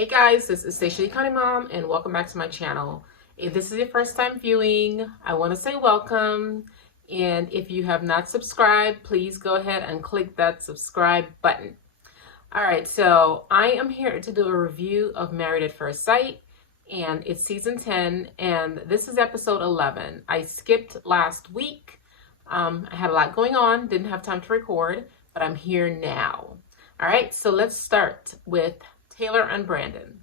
Hey guys, this is Stacia Economy Mom and welcome back to my channel. If this is your first time viewing, I want to say welcome. And if you have not subscribed, please go ahead and click that subscribe button. All right, so I am here to do a review of Married at First Sight, and it's season 10, and this is episode 11. I skipped last week. I had a lot going on, didn't have time to record, but I'm here now. All right, so let's start with Taylor and Brandon.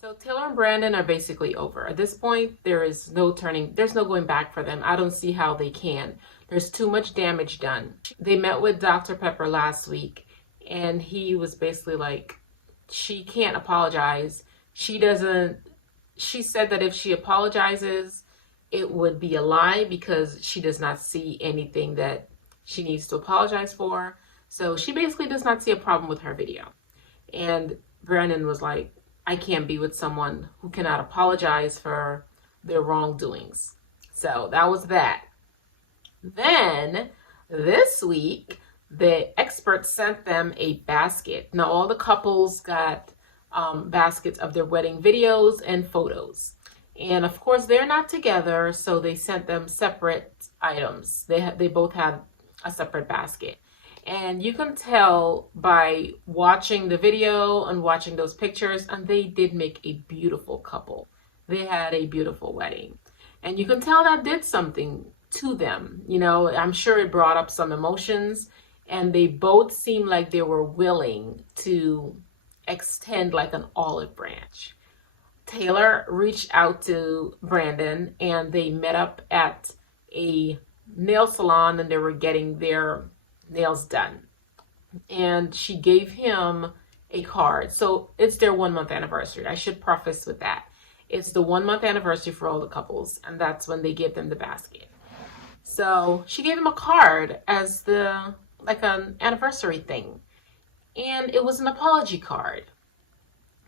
So Taylor and Brandon are basically over. At this point, there's no going back for them. I don't see how they can. There's too much damage done. They met with Dr. Pepper last week, and he was basically like, she can't apologize. She said that if she apologizes, it would be a lie because she does not see anything that she needs to apologize for. So she basically does not see a problem with her video. And Brandon was like, I can't be with someone who cannot apologize for their wrongdoings. So that was that. Then this week, the experts sent them a basket. Now all the couples got baskets of their wedding videos and photos. And of course, they're not together, so they sent them separate items. They both had a separate basket. And you can tell by watching the video and watching those pictures, and they did make a beautiful couple. They had a beautiful wedding. And you can tell that did something to them. You know, I'm sure it brought up some emotions, and they both seemed like they were willing to extend like an olive branch. Taylor reached out to Brandon, and they met up at a nail salon, and they were getting their nails done, and she gave him a card. So it's their 1 month anniversary. I should preface with that. It's the 1 month anniversary for all the couples, and that's when they give them the basket. So she gave him a card as like an anniversary thing, and it was an apology card.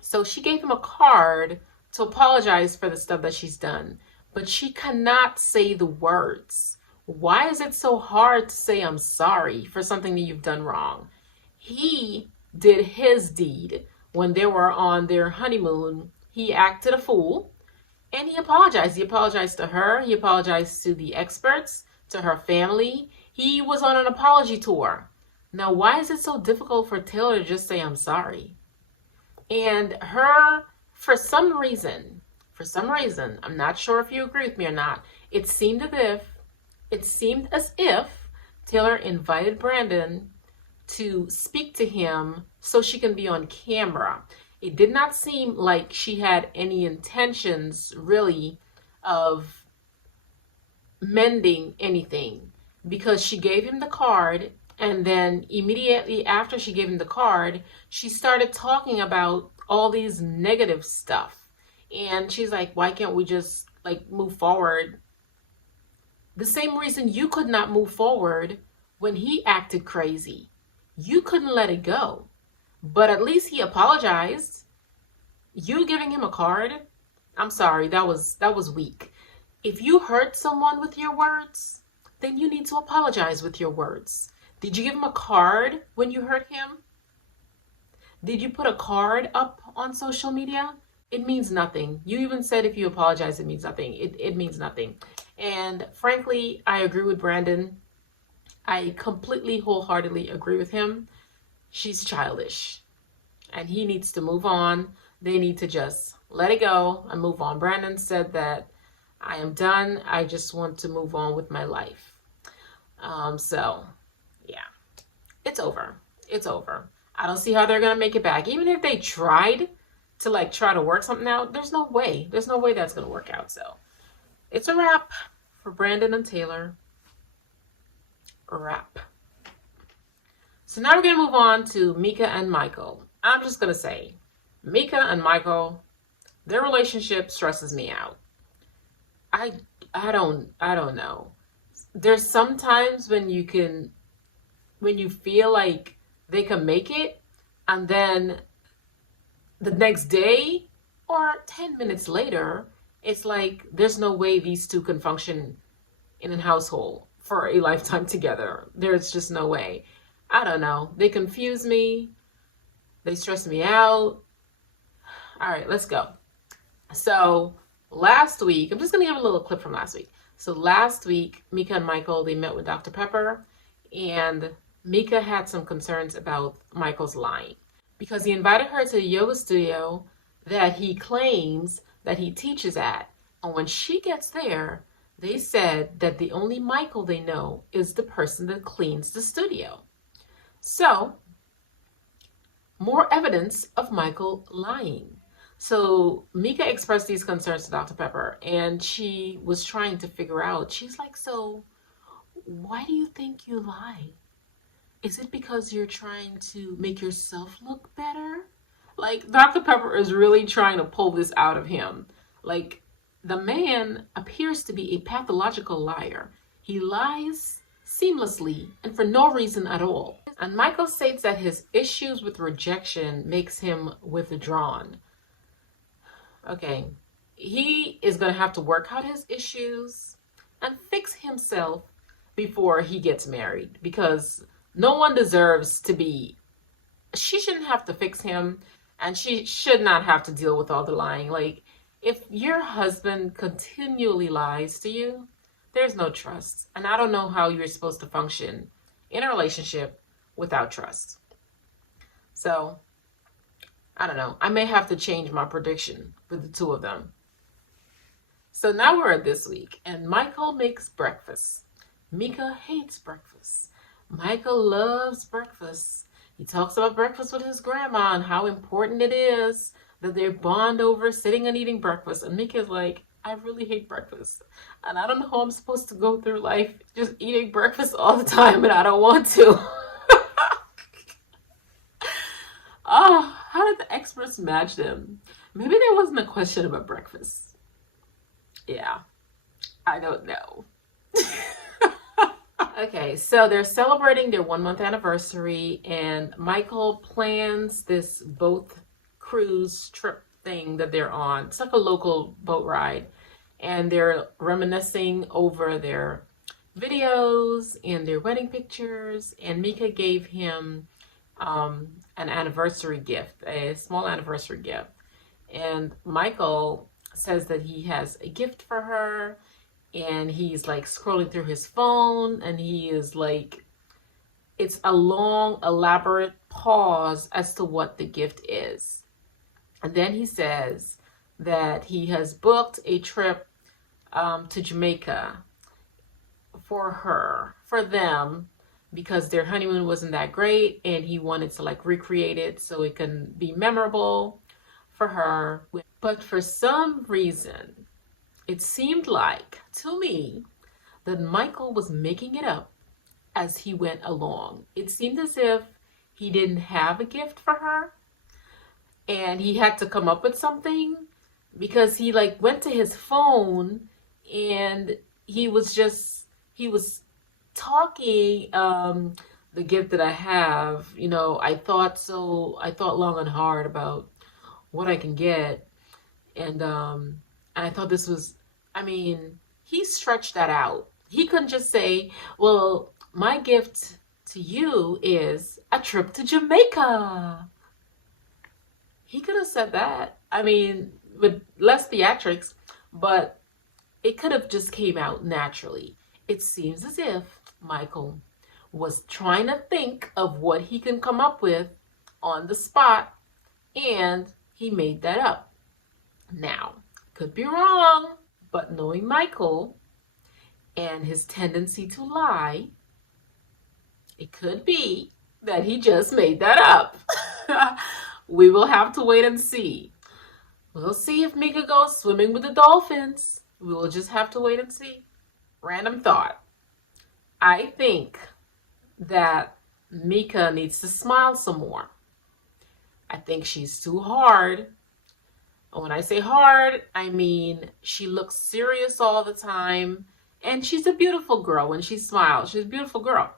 So she gave him a card to apologize for the stuff that she's done, but she cannot say the words. Why is it so hard to say I'm sorry for something that you've done wrong? He did his deed when they were on their honeymoon. He acted a fool and he apologized. He apologized to her. He apologized to the experts, to her family. He was on an apology tour. Now, why is it so difficult for Taylor to just say I'm sorry? And her, for some reason, I'm not sure if you agree with me or not, it seemed as if Taylor invited Brandon to speak to him so she can be on camera. It did not seem like she had any intentions really of mending anything, because she gave him the card, and then immediately after she gave him the card, she started talking about all these negative stuff. And she's like, why can't we just like move forward? The same reason you could not move forward when he acted crazy. You couldn't let it go. But at least he apologized. You giving him a card? I'm sorry, that was weak. If you hurt someone with your words, then you need to apologize with your words. Did you give him a card when you hurt him? Did you put a card up on social media? It means nothing. You even said if you apologize, it means nothing. It means nothing. And frankly, I agree with Brandon. I completely, wholeheartedly agree with him. She's childish and he needs to move on. They need to just let it go and move on. Brandon said that I am done. I just want to move on with my life. So yeah, it's over. It's over. I don't see how they're going to make it back. Even if they tried to try to work something out, there's no way that's going to work out. So it's a wrap for Brandon and Taylor. A wrap. So now we're going to move on to Mika and Michael. I'm just going to say, Mika and Michael, their relationship stresses me out. I don't know. There's sometimes when you feel like they can make it, and then the next day or 10 minutes later, it's like there's no way these two can function in a household for a lifetime together. There's just no way. I don't know. They confuse me. They stress me out. All right, let's go. So last week, I'm just going to give a little clip from last week. So last week, Mika and Michael, they met with Dr. Pepper, and Mika had some concerns about Michael's lying because he invited her to the yoga studio that he claims that he teaches at. And when she gets there, they said that the only Michael they know is the person that cleans the studio. So, more evidence of Michael lying. So Mika expressed these concerns to Dr. Pepper, and she was trying to figure out, she's like, so why do you think you lie? Is it because you're trying to make yourself look better? Like, Dr. Pepper is really trying to pull this out of him. Like, the man appears to be a pathological liar. He lies seamlessly and for no reason at all. And Michael states that his issues with rejection makes him withdrawn. Okay, he is going to have to work out his issues and fix himself before he gets married, because no one deserves to be, she shouldn't have to fix him, and she should not have to deal with all the lying. Like, if your husband continually lies to you, there's no trust. And I don't know how you're supposed to function in a relationship without trust. So, I don't know. I may have to change my prediction for the two of them. So now we're at this week, and Michael makes breakfast. Mika hates breakfast. Michael loves breakfast. He talks about breakfast with his grandma and how important it is that they bond over sitting and eating breakfast. And Mika's like, I really hate breakfast. And I don't know how I'm supposed to go through life just eating breakfast all the time, and I don't want to. Oh, how did the experts match them? Maybe there wasn't a question about breakfast. Yeah, I don't know. Okay, so they're celebrating their 1 month anniversary, and Michael plans this boat cruise trip thing that they're on. It's like a local boat ride, and they're reminiscing over their videos and their wedding pictures, and Mika gave him an anniversary gift, a small anniversary gift. And Michael says that he has a gift for her, and he's like scrolling through his phone, and he is like, it's a long, elaborate pause as to what the gift is. And then he says that he has booked a trip to Jamaica for them, because their honeymoon wasn't that great, and he wanted to like recreate it so it can be memorable for her. But for some reason, it seemed like to me that Michael was making it up as he went along. It seemed as if he didn't have a gift for her, and he had to come up with something, because he like went to his phone, and he was talking, the gift that I have, I thought long and hard about what I can get, and I thought this was, he stretched that out. He couldn't just say, well, my gift to you is a trip to Jamaica. He could have said that, with less theatrics, but it could have just came out naturally. It seems as if Michael was trying to think of what he can come up with on the spot, and he made that up. Now, could be wrong, but knowing Michael and his tendency to lie, it could be that he just made that up. We will have to wait and see. We'll see if Mika goes swimming with the dolphins. We will just have to wait and see. Random thought. I think that Mika needs to smile some more. I think she's too hard. And when I say hard, I mean she looks serious all the time. And she's a beautiful girl when she smiles. She's a beautiful girl.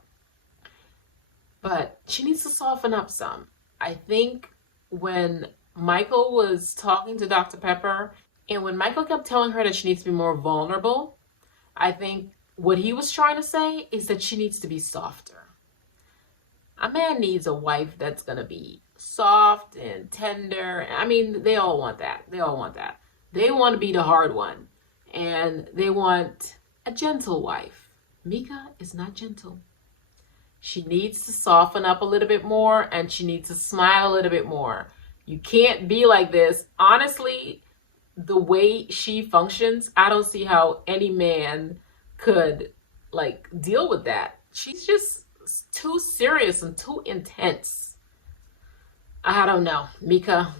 But she needs to soften up some. I think when Michael was talking to Dr. Pepper, and when Michael kept telling her that she needs to be more vulnerable, I think what he was trying to say is that she needs to be softer. A man needs a wife that's going to be soft and tender. I mean, they all want that. They all want that. They want to be the hard one. And they want a gentle wife. Mika is not gentle. She needs to soften up a little bit more, and she needs to smile a little bit more. You can't be like this. Honestly, the way she functions, I don't see how any man could like deal with that. She's just too serious and too intense. I don't know. Mika,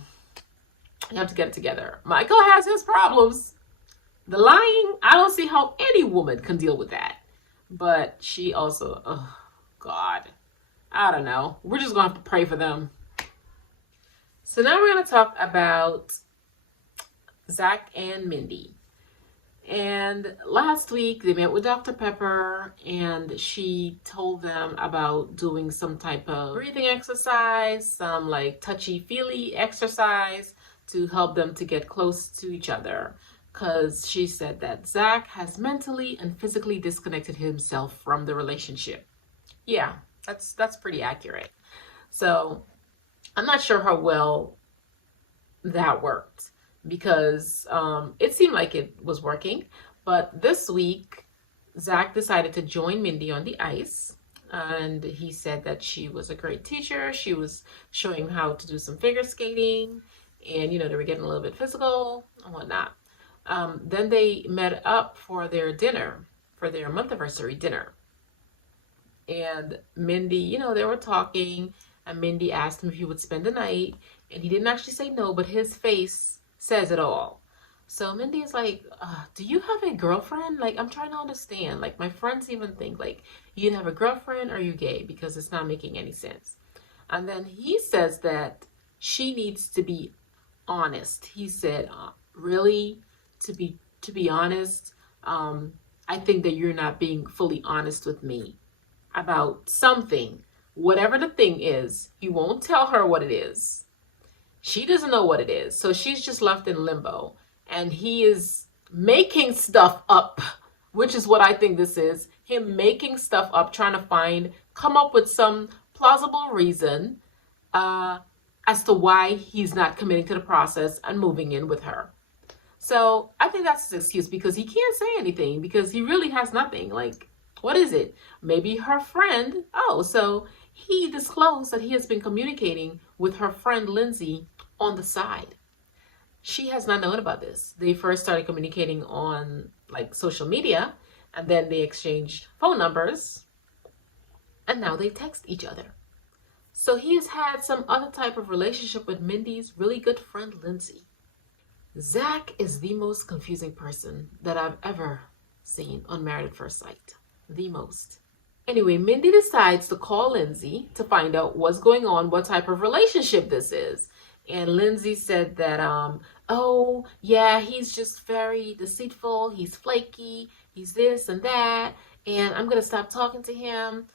you have to get it together. Michael has his problems. The lying, I don't see how any woman can deal with that. But she also, oh God, I don't know. We're just gonna have to pray for them. So now we're gonna talk about Zach and Mindy. And last week they met with Dr. Pepper, and she told them about doing some type of breathing exercise, some like touchy-feely exercise to help them to get close to each other. Because she said that Zach has mentally and physically disconnected himself from the relationship. Yeah, that's pretty accurate. So I'm not sure how well that worked, because it seemed like it was working. But this week, Zach decided to join Mindy on the ice. And he said that she was a great teacher. She was showing him how to do some figure skating. And, you know, they were getting a little bit physical and whatnot. Then they met up for their dinner, for their month anniversary dinner. And Mindy, you know, they were talking, and Mindy asked him if he would spend the night. And he didn't actually say no, but his face says it all. So Mindy is like, do you have a girlfriend? Like, I'm trying to understand. Like, my friends even think, like, you have a girlfriend or are you gay? Because it's not making any sense. And then he says that she needs to be honest. He said, really? To be honest, I think that you're not being fully honest with me about something. Whatever the thing is, you won't tell her what it is. She doesn't know what it is. So she's just left in limbo. And he is making stuff up, which is what I think this is. Him making stuff up, trying to come up with some plausible reason as to why he's not committing to the process and moving in with her. So I think that's his excuse, because he can't say anything, because he really has nothing. Like, what is it? Maybe her friend. Oh, so he disclosed that he has been communicating with her friend Lindsay on the side. She has not known about this. They first started communicating on like social media, and then they exchanged phone numbers, and now they text each other. So he has had some other type of relationship with Mindy's really good friend Lindsay. Zach is the most confusing person that I've ever seen on Married at First Sight. The most. Anyway, Mindy decides to call Lindsay to find out what's going on, what type of relationship this is. And Lindsay said that, oh, yeah, he's just very deceitful. He's flaky. He's this and that. And I'm going to stop talking to him.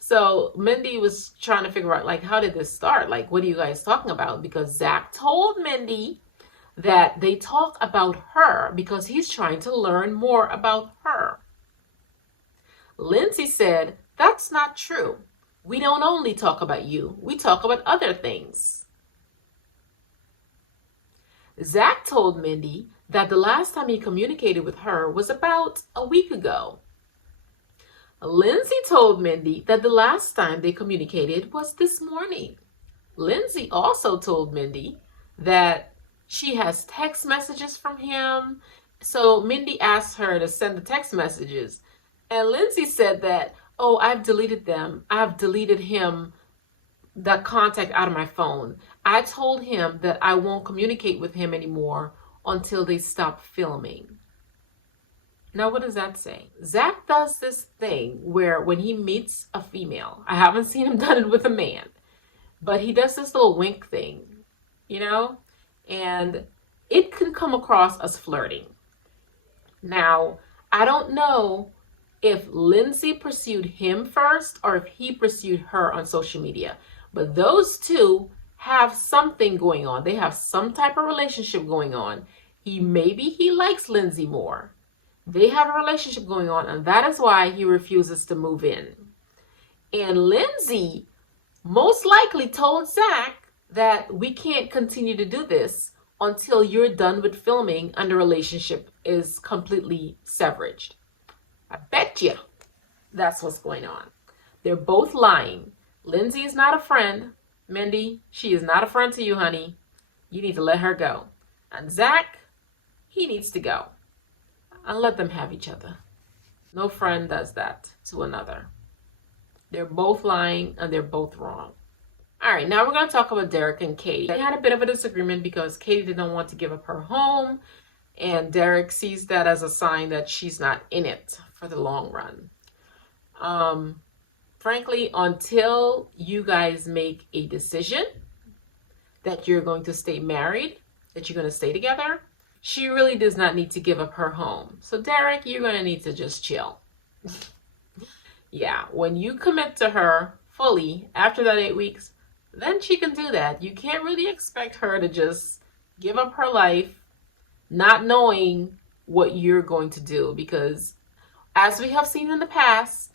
So Mindy was trying to figure out, like, how did this start? Like, what are you guys talking about? Because Zach told Mindy that they talk about her because he's trying to learn more about her. Lindsay said, that's not true. We don't only talk about you. We talk about other things. Zach told Mindy that the last time he communicated with her was about a week ago. Lindsay told Mindy that the last time they communicated was this morning. Lindsay also told Mindy that she has text messages from him. So Mindy asked her to send the text messages. And Lindsay said that, oh, I've deleted them. I've deleted him, that contact, out of my phone. I told him that I won't communicate with him anymore until they stop filming. Now, what does that say? Zach does this thing where when he meets a female, I haven't seen him done it with a man, but he does this little wink thing, you know, and it can come across as flirting. Now, I don't know if Lindsay pursued him first or if he pursued her on social media, but those two have something going on. They have some type of relationship going on. Maybe he likes Lindsay more. They have a relationship going on, and that is why he refuses to move in. And Lindsay most likely told Zach that we can't continue to do this until you're done with filming and the relationship is completely severed. I bet you that's what's going on. They're both lying. Lindsay is not a friend. Mindy, she is not a friend to you, honey. You need to let her go. And Zach, he needs to go. And let them have each other. No friend does that to another. They're both lying and they're both wrong. All right, now we're going to talk about Derek and Katie. They had a bit of a disagreement because Katie didn't want to give up her home, and Derek sees that as a sign that she's not in it for the long run. Frankly, until you guys make a decision that you're going to stay married, that you're going to stay together, she really does not need to give up her home. So Derek, you're going to need to just chill. Yeah, when you commit to her fully after that 8 weeks, then she can do that. You can't really expect her to just give up her life not knowing what you're going to do, because as we have seen in the past,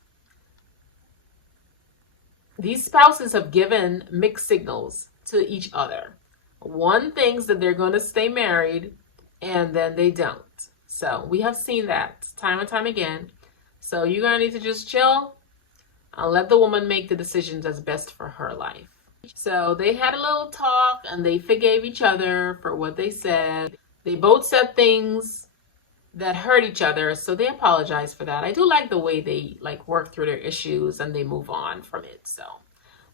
these spouses have given mixed signals to each other. One thinks that they're going to stay married and then they don't. So we have seen that time and time again. So you're going to need to just chill and let the woman make the decisions that's best for her life. So they had a little talk and they forgave each other for what they said. They both said things that hurt each other, so they apologize for that. I do like the way they work through their issues and they move on from it. So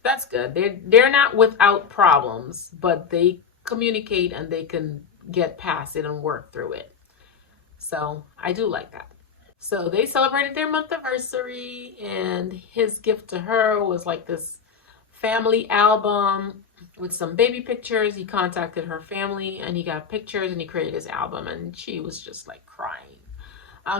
that's good. They're not without problems, but they communicate and they can get past it and work through it. So I do like that. So they celebrated their month anniversary, and his gift to her was like this family album with some baby pictures. He contacted her family and he got pictures and he created his album, and she was just like crying.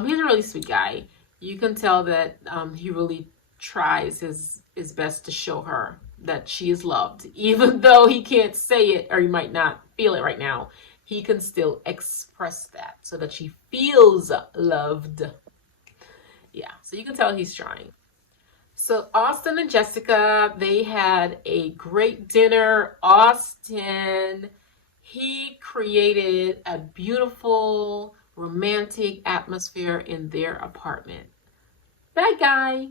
He's a really sweet guy. You can tell that he really tries his best to show her that she is loved. Even though he can't say it, or he might not feel it right now, he can still express that so that she feels loved. Yeah, so you can tell he's trying. So Austin and Jessica, they had a great dinner. Austin, he created a beautiful romantic atmosphere in their apartment. That guy.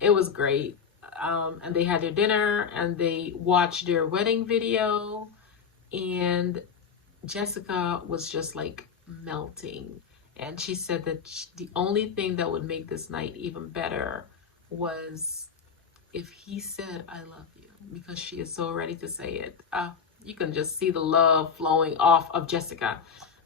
It was great. And they had their dinner and they watched their wedding video, and Jessica was just like melting. And she said that the only thing that would make this night even better was if he said, "I love you," because she is so ready to say it. You can just see the love flowing off of Jessica.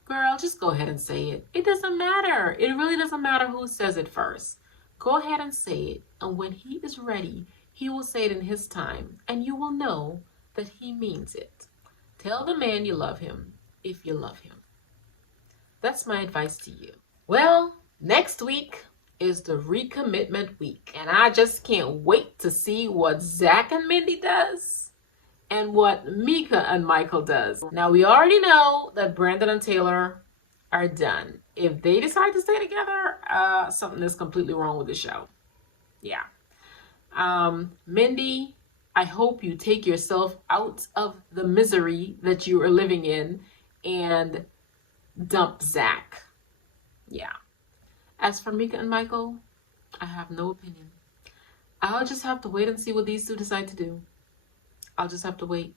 Girl, just go ahead and say it. It doesn't matter. It really doesn't matter who says it first. Go ahead and say it. And when he is ready, he will say it in his time, and you will know that he means it. Tell the man you love him if you love him. That's my advice to you. Well, next week is the recommitment week, and I just can't wait to see what Zach and Mindy does and what Mika and Michael does. Now, we already know that Brandon and Taylor are done. If they decide to stay together, something is completely wrong with the show. Yeah. Mindy, I hope you take yourself out of the misery that you are living in and dump Zach. Yeah. As for Mika and Michael, I have no opinion. I'll just have to wait and see what these two decide to do. I'll just have to wait.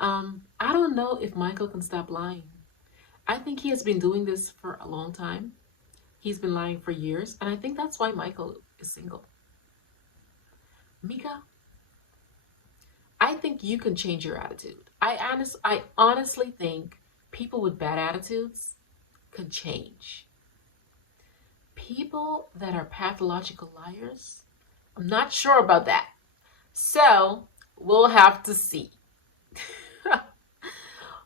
I don't know if Michael can stop lying. I think he has been doing this for a long time. He's been lying for years, and I think that's why Michael is single. Mika, I think you can change your attitude. I honestly think people with bad attitudes could change. People that are pathological liars, I'm not sure about that. So we'll have to see.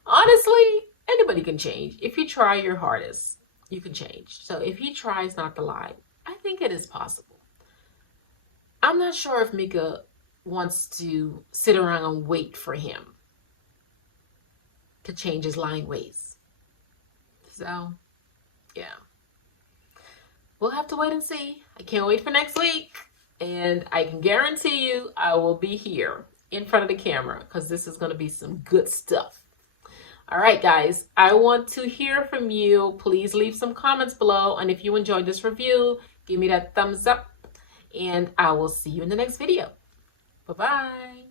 Honestly, anybody can change. If you try your hardest, you can change. So if he tries not to lie, I think it is possible. I'm not sure if Mika wants to sit around and wait for him to change his lying ways. So, yeah. we'll have to wait and see. I can't wait for next week. And I can guarantee you I will be here in front of the camera because this is going to be some good stuff. All right, guys, I want to hear from you. Please leave some comments below. And if you enjoyed this review, give me that thumbs up. And I will see you in the next video. Bye-bye.